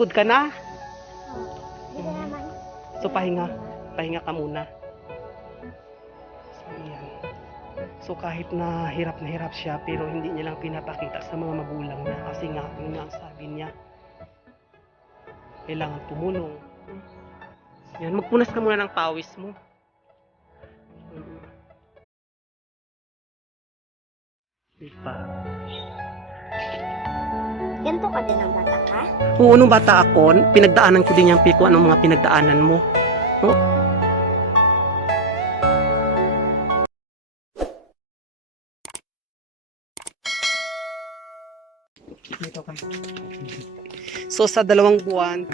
Pagod ka na? Naman. So pahinga. Pahinga ka muna. So yan. So kahit na hirap na hirap siya pero hindi niya lang pinapakita sa mga magulang niya kasi nga yun nga ang sabi niya. Kailangan tumulong. Yan, magpunas ka muna ng pawis mo. Diba? Ganito ka din ang bata ka? Oo, nung bata ako, pinagdaanan ko din yung piko anong mga pinagdaanan mo. Oh. Dito ka. So sa dalawang buwan,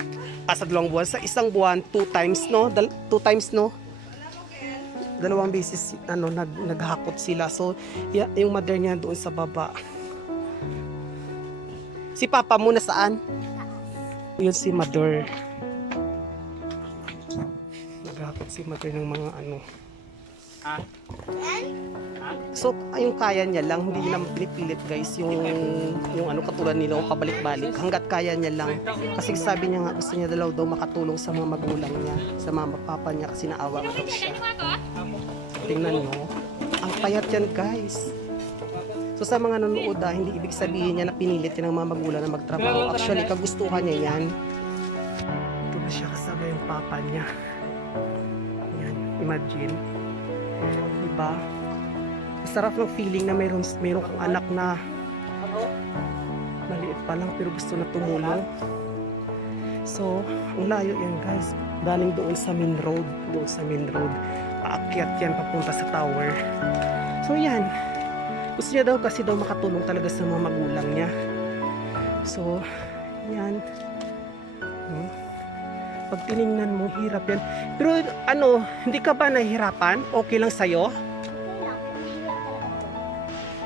ah, sa dalawang buwan, sa isang buwan, two times, no? Dal- two times, no? Dalawang beses, ano, nag, naghakot sila. So, yung mother niya doon sa baba. Si Papa mo nasaan? Yun si Mother. Naghakot si Mother ng mga ano. So, yung kaya niya lang, hindi naman pinipilit guys, yung, yung ano katulad nila, yung pabalik-balik. Hanggat kaya niya lang. Kasi sabi niya nga, gusto niya dalaw daw makatulong sa mga magulang niya, sa mama papa niya kasi naawa daw siya. Tingnan nyo, ang payat yan guys. So sa mga nanonood ah, hindi ibig sabihin niya na pinilit niya ng mga magulang na magtrabaho. Actually, kagustuhan niya yan. Ito na siya kasama yung papa niya. Yan, imagine. Diba? Masarap ng feeling na mayroon, mayroon kang anak na maliit pa lang pero gusto na tumulong. So, ang layo yan guys. Galing doon sa main road. Doon sa main road. Paakyat yan papunta sa tower. So yan. Gusto niya daw kasi daw makatulong talaga sa mga magulang niya. So, yan. Hmm. Pag tiningnan mo, hirap yan. Pero ano, hindi ka ba nahihirapan? Okay lang sa'yo?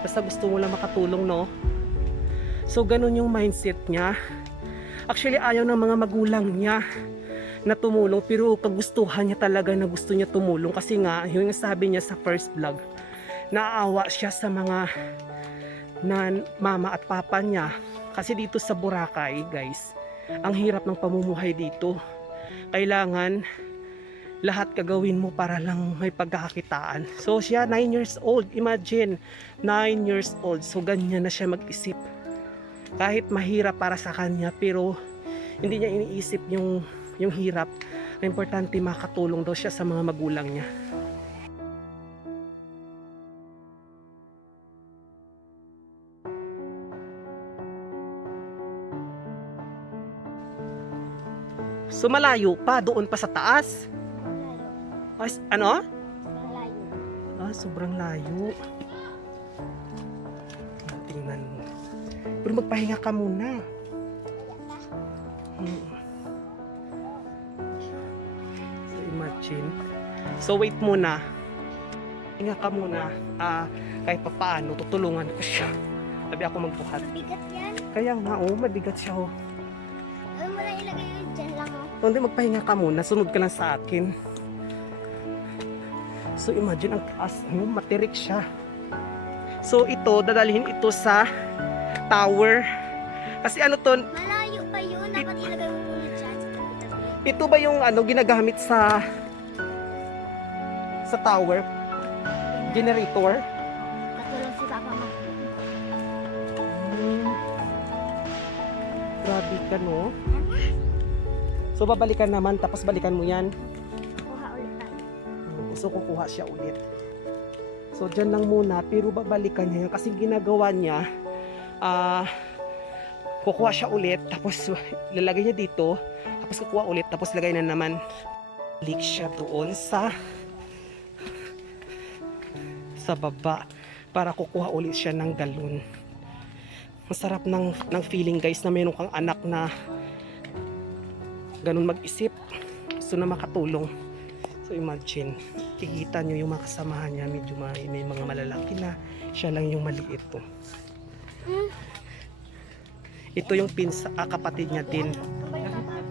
Basta gusto mo lang makatulong, no? So, ganun yung mindset niya. Actually, ayaw ng mga magulang niya na tumulong. Pero kagustuhan niya talaga na gusto niya tumulong. Kasi nga, yung sabi niya sa first vlog, naawa siya sa mga na mama at papa niya. Kasi dito sa Boracay, guys, ang hirap ng pamumuhay dito. Kailangan lahat gagawin mo para lang may pagkakakitaan. So siya 9 years old, imagine 9 years old. So ganyan na siya mag-isip. Kahit mahirap para sa kanya pero hindi niya iniisip yung yung hirap. Ang importante makatulong daw siya sa mga magulang niya. So malayo pa, doon pa sa taas. Malayo. Ay, ano? Malayo. Ah, sobrang layo. Tingnan mo. Pero magpahinga ka muna. Hmm. So imagine. So wait muna. Hinga ka muna. Ah, kahit pa paano, tutulungan ko siya. Sabi ako magbuhat. Bigat yan. Kaya nga, oh, mabigat siya, oh. Hindi magpahinga ka muna. Sunod ka lang sa akin. So, imagine ang taas. Ano, matirik siya. So, ito, dadalhin ito sa tower. Kasi ano to, Malayo pa yun. Dapat ilagay mo muna dyan sa tabi-tabi. ito ba yung ano, ginagamit sa sa tower? Generator? Katulong si Papa mo. Hmm. Grabe ka, no? So, babalikan naman, tapos balikan mo yan. Kuha ulit tayo. Mm, So, kukuha siya ulit. So, dyan lang muna. Pero babalikan niya yun. Kasi ginagawa niya, ah, kukuha siya ulit. Tapos, lalagay niya dito. Tapos, kukuha ulit. Tapos, lagay na naman. Balik siya doon sa sa baba para kukuha ulit siya ng galon. Masarap ng, ng feeling guys na meron kang anak na ganun mag-isip. Gusto na makatulong. So imagine, kikita nyo yung mga kasamahan niya, medyo may, may mga malalaki na, siya lang yung maliit to. Ito yung pinsa, ah, kapatid niya din.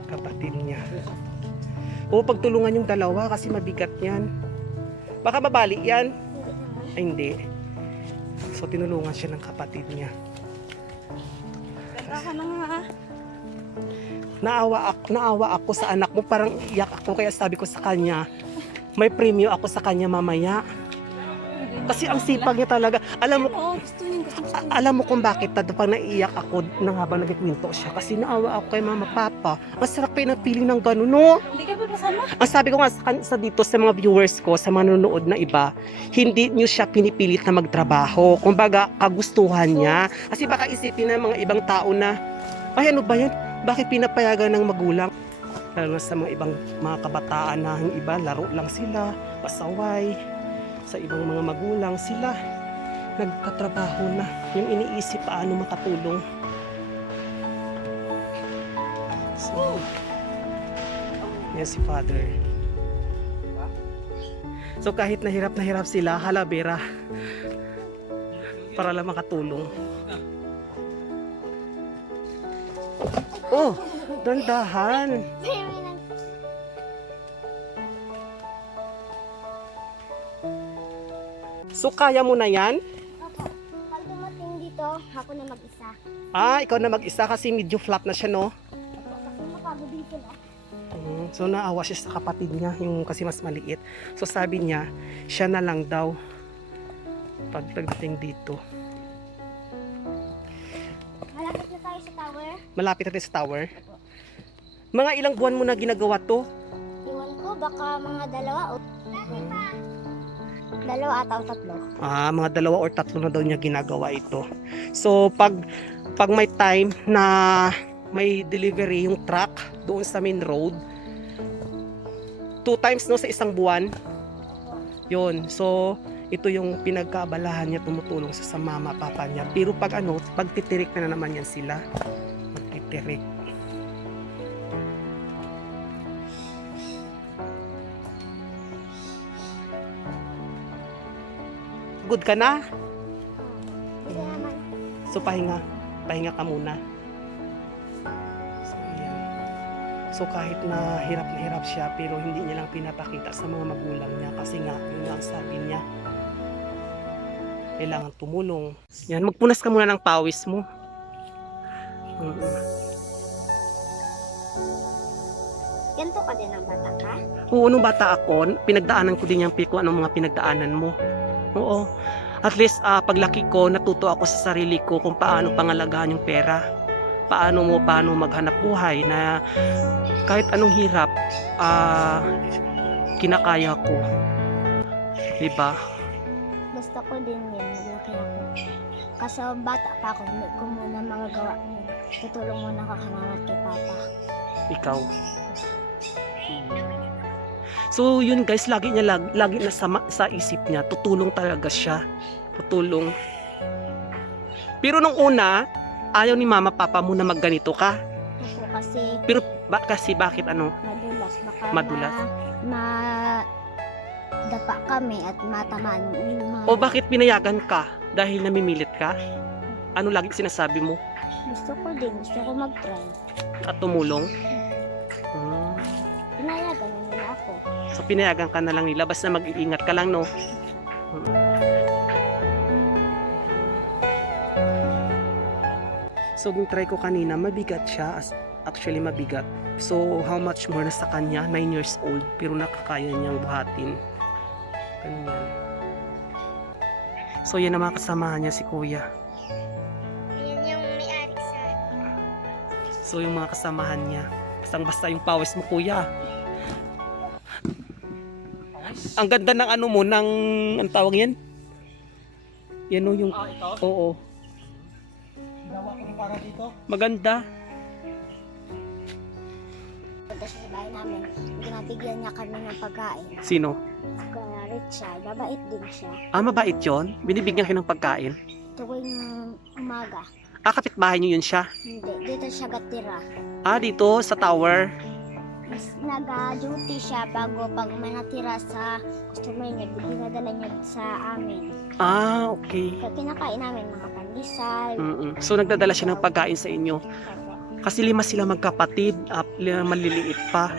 Kapatid niya. O pagtulungan yung dalawa kasi mabigat yan. Baka mabali yan. Ay hindi. So tinulungan siya ng kapatid niya. Ganda ka na nga. Naawa ako, naawa ako sa anak mo, parang iyak ako kaya sabi ko sa kanya, may premyo ako sa kanya mamaya. Kasi ang sipag niya talaga. Alam mo, a- alam mo kung bakit tad pag naiiyak ako nang habang nagkikwento siya kasi naawa ako kay mama papa. Masarap kayo ng feeling ng gano'n, no? Hindi ka ba kasama? Ang sabi ko nga sa, sa dito sa mga viewers ko, sa manonood na iba, hindi niyo siya pinipilit na magtrabaho. Kumbaga, kagustuhan niya. Kasi baka isipin ng mga ibang tao na, ay ano ba yan? Bakit pinapayagan ng magulang? Lalo sa mga ibang mga kabataan na yung iba, laro lang sila, pasaway. Sa ibang mga magulang, sila nagtatrabaho na. Yung iniisip paano makatulong. So, Yes, si Father. So kahit nahirap na hirap sila, halabera para lang makatulong. Oh, dandahan. So kaya mo na yan? Opo. Pag dumating dito, ako na mag-isa. Ah, ikaw na mag-isa kasi medyo flat na siya, no? Mapagod din sila. Mm, So naawa siya sa kapatid niya, yung kasi mas maliit. So sabi niya, siya na lang daw pag pagdating dito. Tower. Malapit na tayo sa tower. Mga ilang buwan mo na ginagawa to? Iwan ko, baka mga dalawa o... Dalawa ata o tatlo. Ah, mga dalawa or tatlo na daw niya ginagawa ito. So pag pag may time na may delivery yung truck doon sa main road, two times no sa isang buwan. Yun. So ito yung pinagkaabalahan niya tumutulong sa, sa mama papa niya. Pero pag ano, pag titirik na, na naman yan sila. Magtitirik. Good ka na? So pahinga, pahinga ka muna. So, ayan. So kahit na hirap na hirap siya pero hindi niya lang pinapakita sa mga magulang niya kasi nga yun ang sabi niya. Kailangan tumulong. Yan, magpunas ka muna ng pawis mo. Mm. Ganto ka din ang bata ka? Oo, nung bata ako, pinagdaanan ko din yung kung anong mga pinagdaanan mo. Oo. At least, ah, paglaki ko, natuto ako sa sarili ko kung paano pangalagaan yung pera. Paano mo, paano maghanap buhay na kahit anong hirap, ah, kinakaya ko. Diba? Gusto ko din yun, maglaki ako. Kasi bata pa ako, hindi ko muna mga gawa yun. Tutulong muna ako kanamat kay Papa. Ikaw. So, yun guys, lagi niya, lagi, lagi na sa, sa isip niya, tutulong talaga siya. Tutulong. Pero nung una, ayaw ni mama papa mo na magganito ka. Kasi Pero ba, kasi bakit ano? madulas. Baka Madulas? Ma, ma dapa kami at matamaan yung mga... O bakit pinayagan ka? Dahil namimilit ka? Ano lagi sinasabi mo? Gusto ko din, gusto ko mag-try. At tumulong? Hmm. Pinayagan na nila ako. So pinayagan ka na lang nila, basta mag-iingat ka lang, no? Mm. So, yung try ko kanina, mabigat siya. As, actually, mabigat. So, how much more na sa kanya? 9 years old, pero nakakaya niyang buhatin. Ganyan. So, yan ang mga kasamahan niya si Kuya. Ayan yung may-ari sa... So, yung mga kasamahan niya. Bastang basta yung pawis mo, Kuya. Ang ganda ng ano mo, ng, ang tawag yan? Yan o yung, Ah, ito? oo. Ginawa ko para dito. Maganda. Siya sa bahay namin. Ginabigyan niya kami ng pagkain. Sino? Siya, babait din siya. Ah, mabait yon. Binibigyan kayo ng pagkain. Tuwing umaga. Ah, kapitbahay niyo yun siya. Hindi, dito siya gatira. Ah, dito sa tower. Mas nag-duty siya bago pag may natira sa customer niya, dinadala niya sa amin. Ah, okay. Kaya kinakain namin mga pandesal. Mm-mm. So, nagdadala siya ng pagkain sa inyo. Kasi lima sila magkapatid, uh, maliliit pa.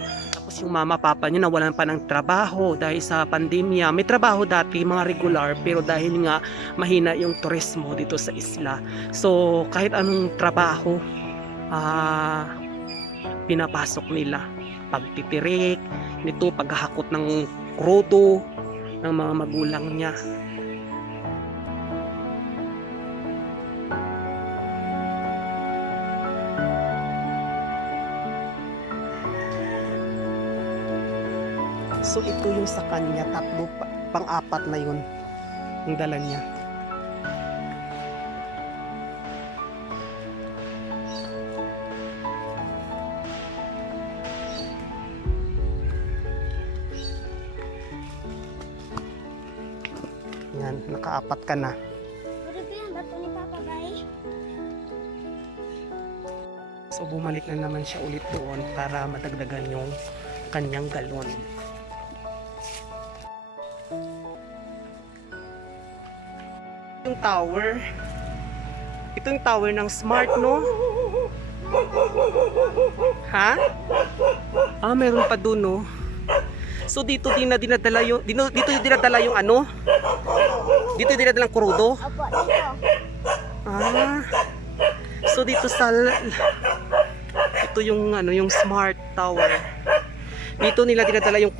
Tapos yung mama, papa niya nawalan pa ng trabaho dahil sa pandemya. May trabaho dati, mga regular, pero dahil nga mahina yung turismo dito sa isla. So, kahit anong trabaho, ah, pinapasok nila. Pagtitirik, nito paghahakot ng krudo ng mga magulang niya. So ito yung sa kanya, tatlo, pa- pang-apat na yun, yung dala niya. Yan, nakaapat ka na. So bumalik na naman siya ulit doon para madagdagan yung kanyang galon. Tower. Ito yung tower ng smart, no? Ha? Ah, meron pa doon, no? So dito din na dinadala yung dito, dito yung dinadala yung ano? Dito yung dinadala ng krudo? Ah. So dito sa ito yung ano yung smart tower. Dito nila dinadala yung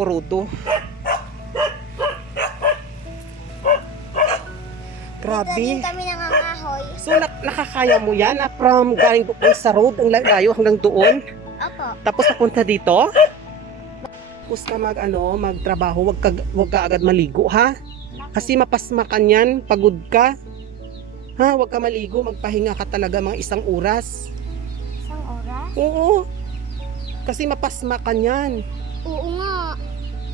kurudo. Dito din Grabe. kami nangangahoy. So nak- nakakaya mo yan na from galing doon sa road ang layo hanggang doon Opo. tapos papunta dito? Tapos ka mag ano, magtrabaho, wag ka, wag ka agad maligo ha? Kasi mapasmakan yan, pagod ka. Ha, wag ka maligo, magpahinga ka talaga mga isang oras. Isang oras? Oo. Kasi mapasmakan yan. Oo nga.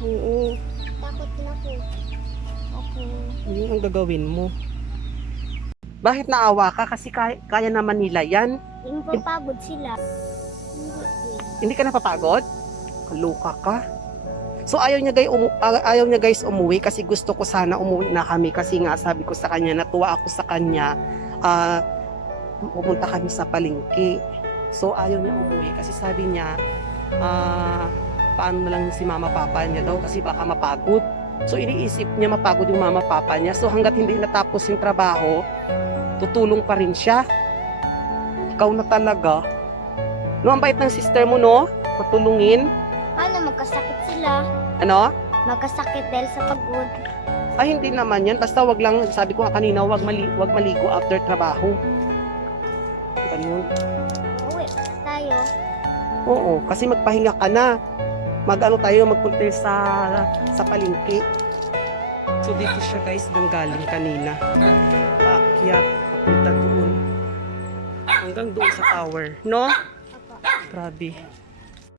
Oo. Takot na po. Okay. Yun ang gagawin mo. Bakit naawa ka? Kasi kaya, kaya naman nila yan. Yung papagod sila. Hindi ka napapagod? Kaluka ka. So ayaw niya guys umu- ah, ayaw niya guys umuwi kasi gusto ko sana umuwi na kami kasi nga sabi ko sa kanya natuwa ako sa kanya ah pumunta kami sa palengke. So ayaw niya umuwi kasi sabi niya ah paano na lang si mama papa niya daw kasi baka mapagod. So iniisip niya mapagod yung mama papa niya. So hanggat hindi natapos yung trabaho, tutulong pa rin siya. Ikaw na talaga. No, ang bait ng sister mo, no? Matulungin. Paano magkasakit sila? Ano? Magkasakit dahil sa pagod. Ay, hindi naman yan. Basta wag lang, sabi ko nga kanina, wag, mali, wag maligo after trabaho. Ganun. Uwi, tayo. Oo, kasi magpahinga ka na. Mag-ano tayo, magpunta sa, sa palengke. So, dito siya guys, nang galing kanina. Paakyat, papunta doon. Hanggang doon sa tower. No? Grabe.